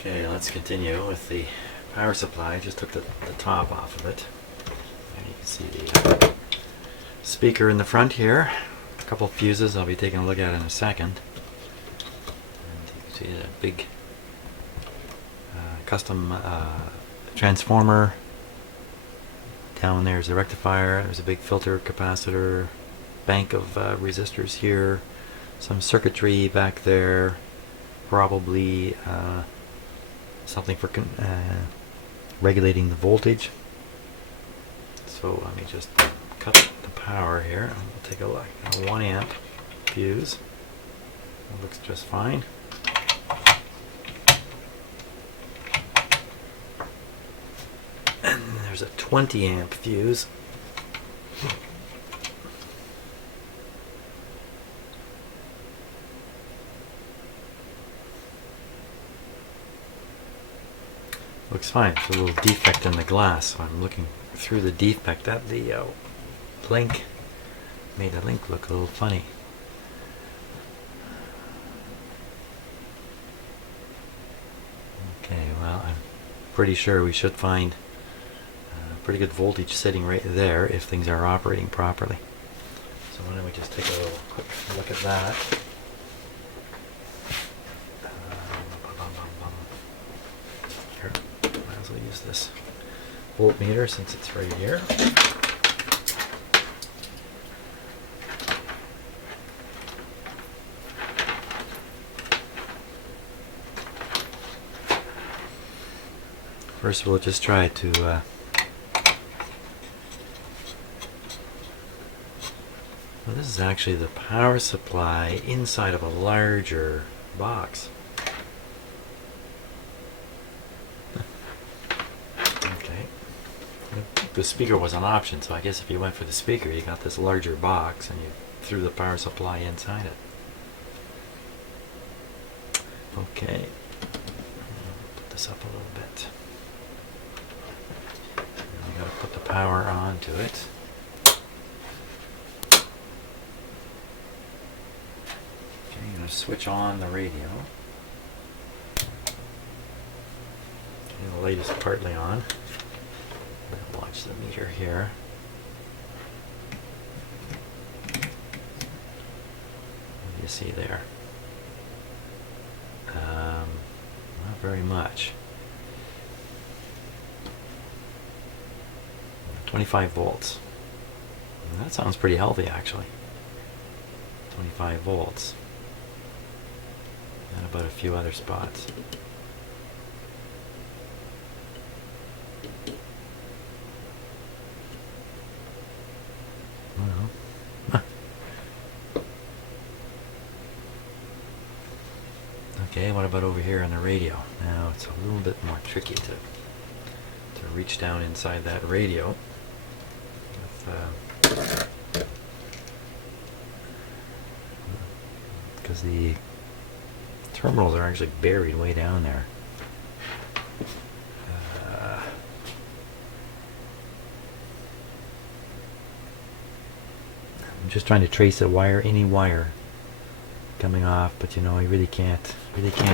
Okay, let's continue with the power supply. I just took the top off of it. And you can see the speaker in the front here. A couple of fuses I'll be taking a look at in a second. And you can see a big custom transformer. Down there's a rectifier. There's a big filter capacitor. Bank of resistors here. Some circuitry back there. Probably something for regulating the voltage. So let me just cut the power here and we'll take a look. A 1 amp fuse. That looks just fine. And there's a 20 amp fuse. Looks fine. There's a little defect in the glass, so I'm looking through the defect. That the link made the link look a little funny. Okay, well, I'm pretty sure we should find a pretty good voltage setting right there if things are operating properly. So why don't we just take a little quick look at that. Here, might as well use this voltmeter since it's right here. First we'll just try to well, this is actually the power supply inside of a larger box. Okay. The speaker was an option, so I guess if you went for the speaker you got this larger box and you threw the power supply inside it. Okay. Put this up a little bit. You gotta put the power onto it. Okay, I'm gonna switch on the radio. Okay, the light is partly on. Watch the meter here. What do you see there? Not very much. 25 volts. That sounds pretty healthy actually. 25 volts. And about a few other spots. Well. Okay, what about over here on the radio? Now it's a little bit more tricky to reach down inside that radio. Because the terminals are actually buried way down there. I'm just trying to trace a wire, any wire coming off, but you know, you really can't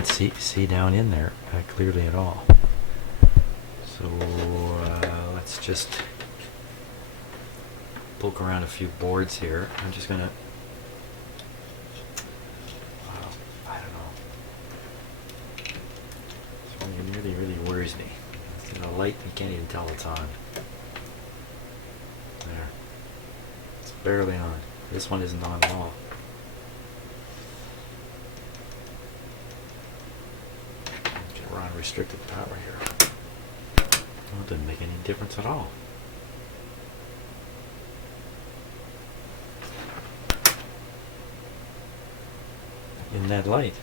see down in there clearly at all. So let's just poke around a few boards here. I'm just gonna, I don't know. This one really worries me. It's in a light, you can't even tell it's on. There. It's barely on. This one isn't on at all. Okay, we're on restricted power here. Well, it didn't make any difference at all. In that light.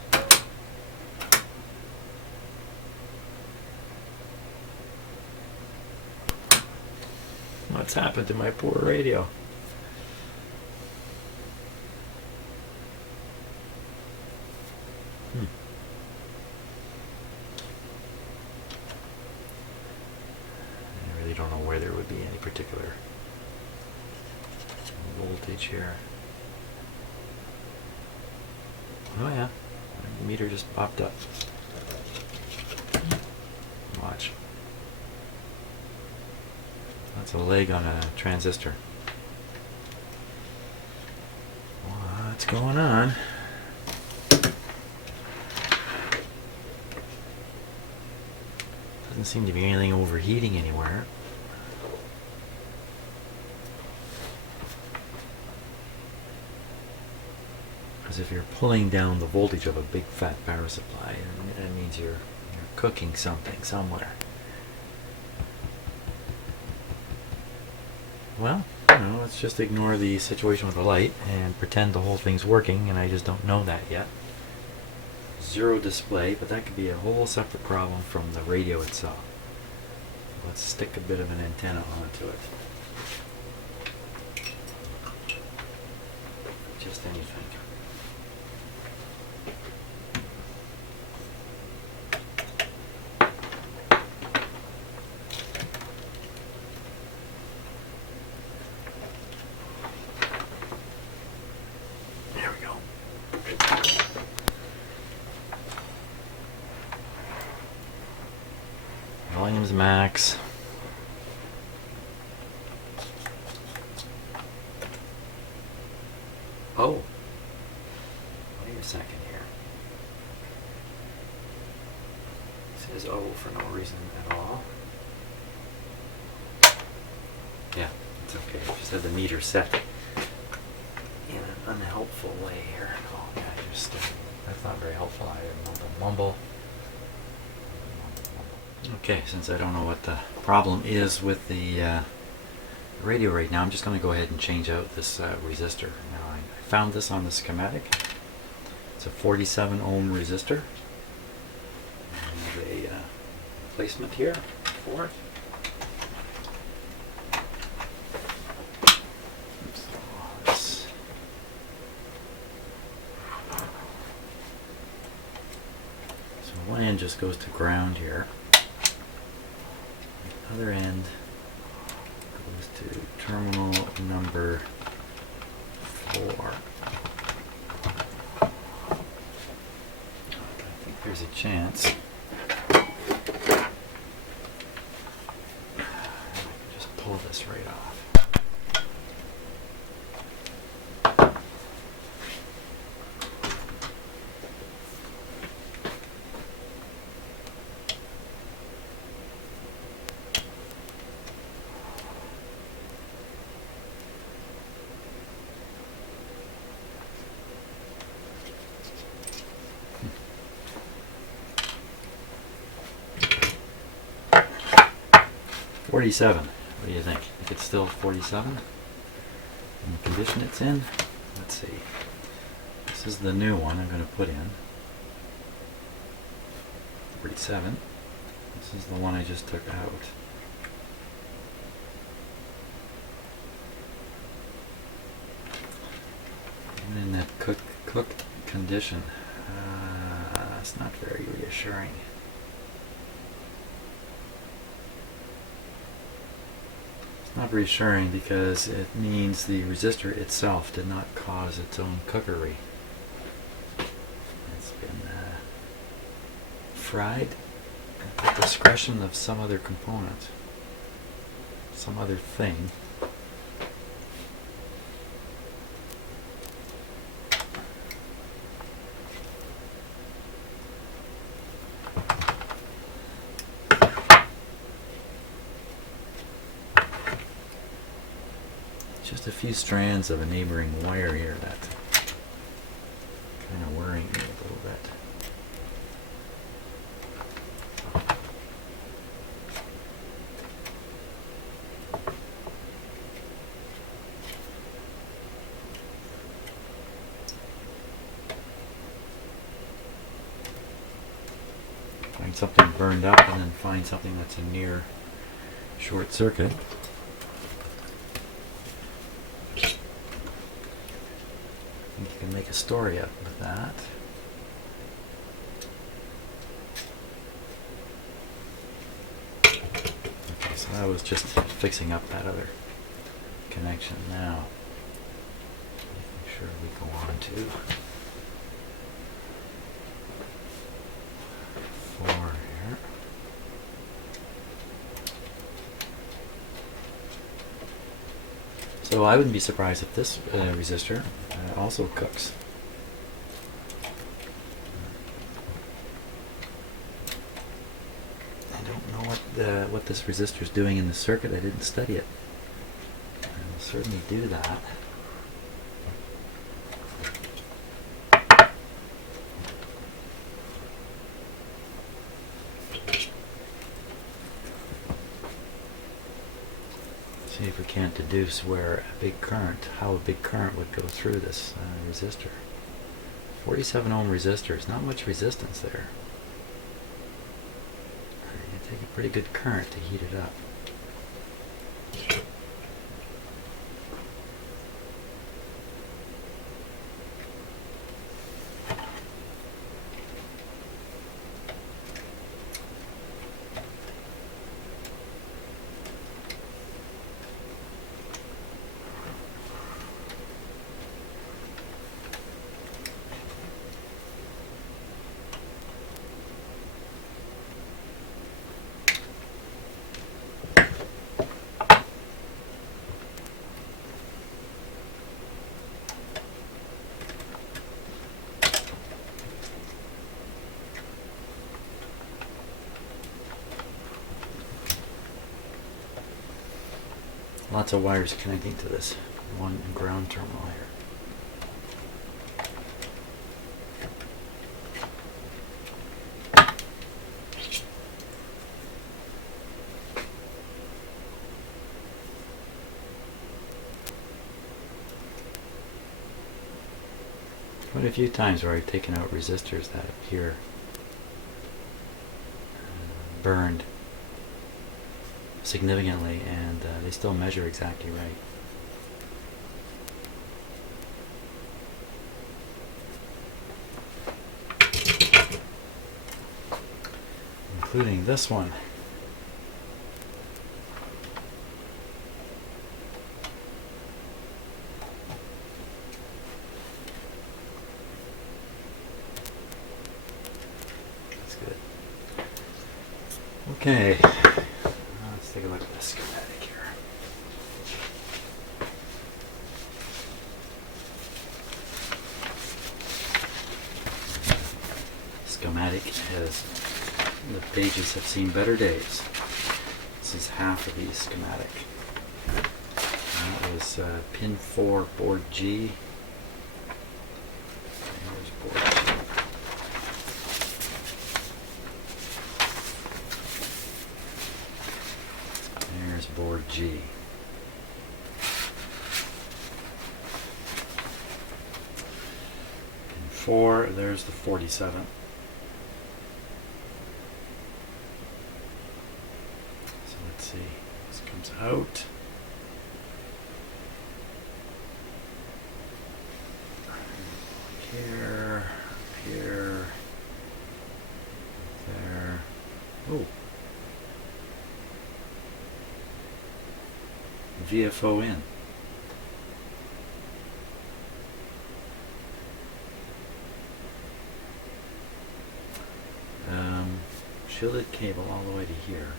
What's happened to my poor radio? I really don't know where there would be any particular voltage here. Oh yeah, the meter just popped up. Watch. That's a leg on a transistor. What's going on? Doesn't seem to be anything overheating anywhere. Because if you're pulling down the voltage of a big fat power supply, that means you're cooking something somewhere. Well, let's just ignore the situation with the light and pretend the whole thing's working, and I just don't know that yet. Zero display, but that could be a whole separate problem from the radio itself. Let's stick a bit of an antenna onto it. Just anything. Volume's max. Oh, wait a second here. It says oh for no reason at all. Yeah, it's okay. I just had the meter set in an unhelpful way here. Oh yeah, that's not very helpful. I mumble. Okay, since I don't know what the problem is with the radio right now, I'm just going to go ahead and change out this resistor. Now, I found this on the schematic. It's a 47 ohm resistor. And a placement here for it. So one end just goes to ground here. Other end goes to terminal number 4. I think there's a chance I can just pull this right off. $47. What do you think? Think it's still 47? And the condition it's in? Let's see. This is the new one I'm going to put in. 47. This is the one I just took out. And in that cooked condition. It's not very reassuring. Not reassuring because it means the resistor itself did not cause its own cookery. It's been fried at the discretion of some other component, some other thing. Just a few strands of a neighboring wire here that kind of worrying me a little bit. Find something burned up and then find something that's a near short circuit. You can make a story up with that. Okay, so I was just fixing up that other connection now. Making sure we go on to 4 here. So I wouldn't be surprised if this resistor also cooks. I don't know what this resistor is doing in the circuit. I didn't study it. I'll certainly do that. See if we can't deduce how a big current would go through this resistor. 47 ohm resistor is not much resistance there. You take a pretty good current to heat it up. Lots of wires connecting to this one ground terminal here. Quite a few times where I've taken out resistors that appear burned significantly, and they still measure exactly right. Including this one. That's good. Okay. Let's take a look at the schematic here. Schematic has, the pages have seen better days. This is half of the schematic. That was pin 4, board G. There's board G. There's board G. Pin 4, there's the 47. So let's see, this comes out. Here, here, there. Oh. VFO in. Shielded cable all the way to here.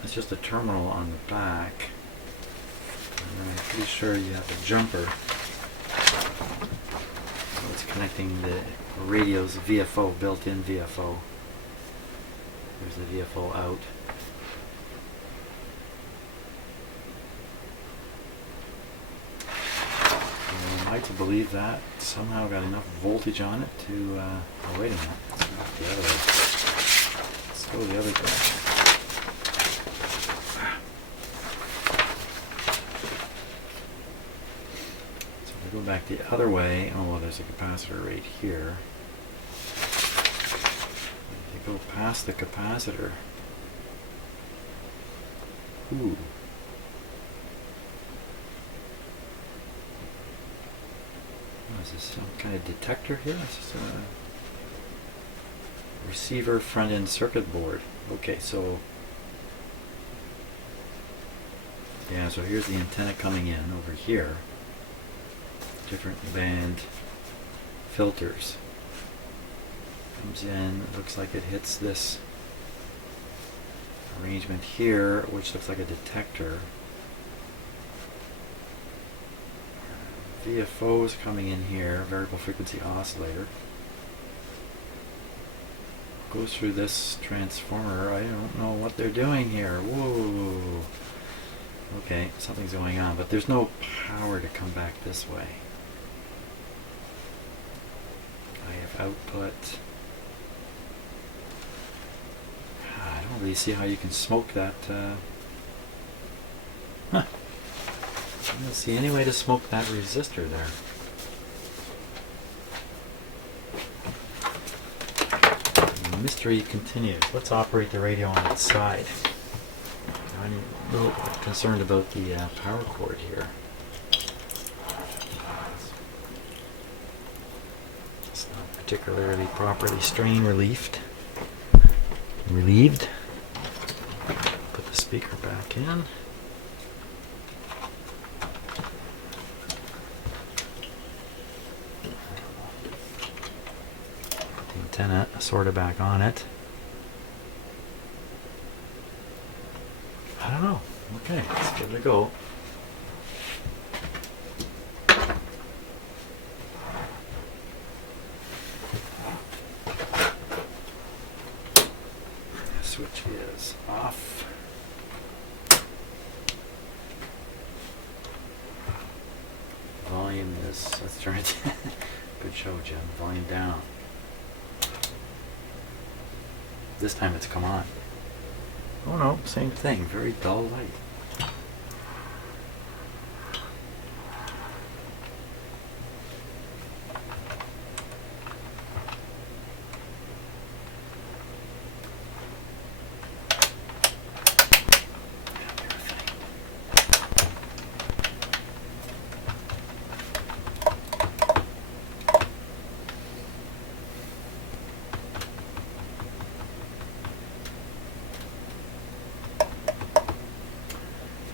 That's just a terminal on the back. And I'm pretty sure you have a jumper. So it's connecting the radio's VFO, built-in VFO. There's the VFO out. I like to believe that somehow got enough voltage on it to, oh wait a minute, let's go the other way. Let's go the other direction. So if I go back the other way, oh well, there's a capacitor right here. If you go past the capacitor, ooh. Is this some kind of detector here? Is this a receiver front end circuit board? Okay, so yeah, so here's the antenna coming in over here. Different band filters. Comes in, it looks like it hits this arrangement here, which looks like a detector. VFO is coming in here, variable frequency oscillator. Goes through this transformer. I don't know what they're doing here. Whoa. Okay, something's going on, but there's no power to come back this way. I have output. I don't really see how you can smoke that. I don't see any way to smoke that resistor there. The mystery continues. Let's operate the radio on its side. I'm a little concerned about the power cord here. It's not particularly properly strain relieved. Put the speaker back in. Put the antenna sort of back on it. I don't know. Okay, let's give it a go. The switch is off. Volume is, let's turn it. Good show, Jim. Volume down. This time it's come on. Oh no, same thing, very dull light.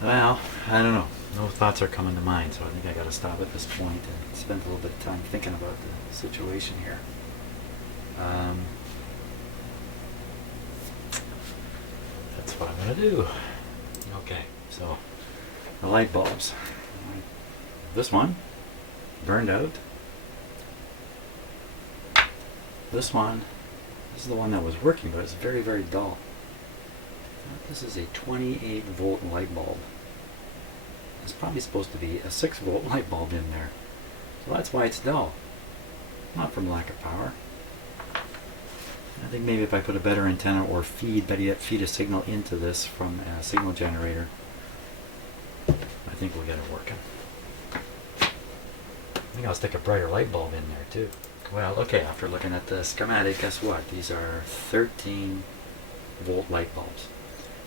Well, I don't know. No thoughts are coming to mind, so I think I got to stop at this point and spend a little bit of time thinking about the situation here. That's what I'm going to do. Okay, so the light bulbs. This one burned out. This is the one that was working, but it's very, very dull. This is a 28 volt light bulb. There's probably supposed to be a 6 volt light bulb in there. So that's why it's dull. Not from lack of power. I think maybe if I put a better antenna or better yet feed a signal into this from a signal generator, I think we'll get it working. I think I'll stick a brighter light bulb in there too. Well, okay, after looking at the schematic, guess what? These are 13 volt light bulbs.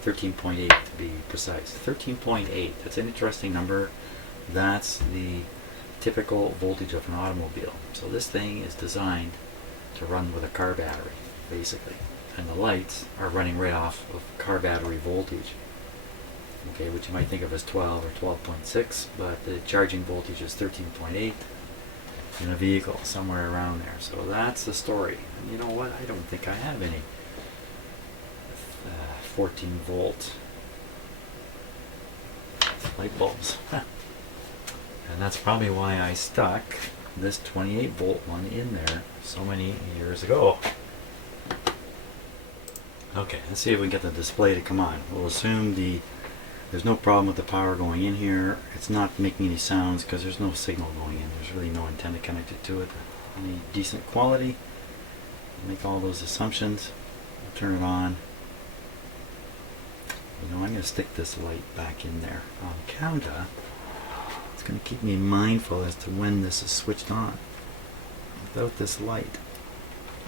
13.8 to be precise. 13.8, that's an interesting number. That's the typical voltage of an automobile. So this thing is designed to run with a car battery, basically. And the lights are running right off of car battery voltage. Okay, which you might think of as 12 or 12.6, but the charging voltage is 13.8 in a vehicle, somewhere around there. So that's the story. And you know what? I don't think I have any 14 volt light bulbs. And that's probably why I stuck this 28 volt one in there so many years ago. Okay, let's see if we can get the display to come on. We'll assume there's no problem with the power going in here. It's not making any sounds because there's no signal going in. There's really no antenna connected to it. Any decent quality. Make all those assumptions. Turn it on. You know, I'm going to stick this light back in there on counter. It's going to keep me mindful as to when this is switched on. Without this light,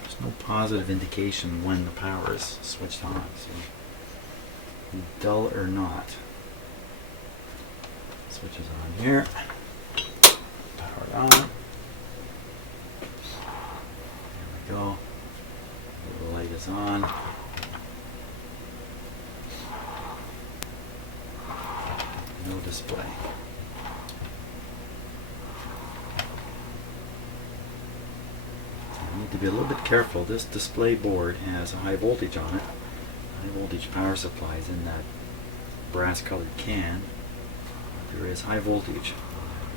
there's no positive indication when the power is switched on. So, dull or not, switch is on here. Power it on. There we go. The light is on. No display. I need to be a little bit careful. This display board has a high voltage on it. High voltage power supplies in that brass colored can. There is high voltage.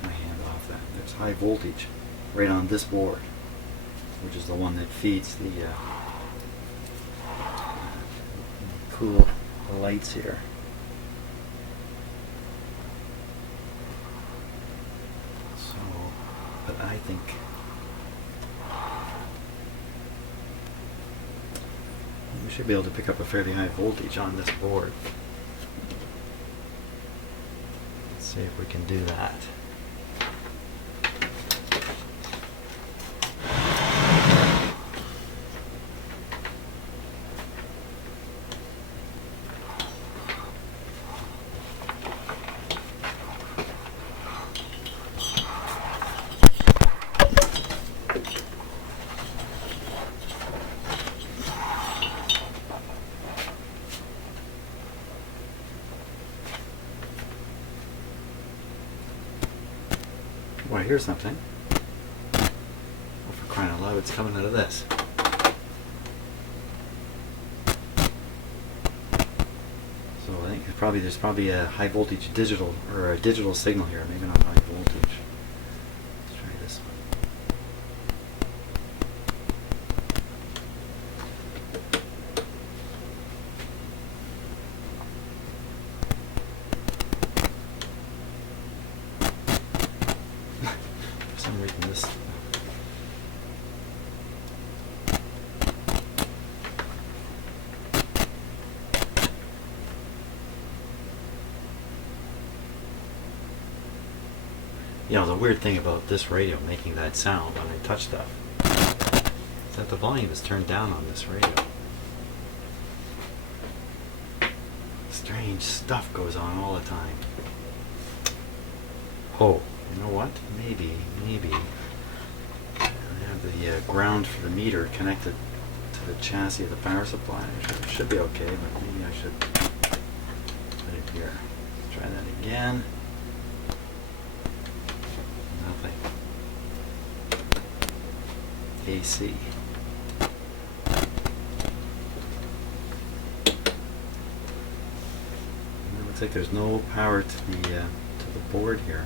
my hand off that. There's high voltage right on this board, which is the one that feeds the cool lights here. So, but I think we should be able to pick up a fairly high voltage on this board. Let's see if we can do that. Well, here's something. Oh, for crying out loud, it's coming out of this. So I think there's probably a high voltage digital, or a digital signal here, maybe not high voltage. Let's try this one. For some reason this the weird thing about this radio making that sound when I touch stuff is that the volume is turned down on this radio. Strange stuff goes on all the time. Oh, you know what? Maybe I have the ground for the meter connected to the chassis of the power supply. It should be okay, but maybe I should put it here. Let's try that again. Nothing. AC. And it looks like there's no power to the board here.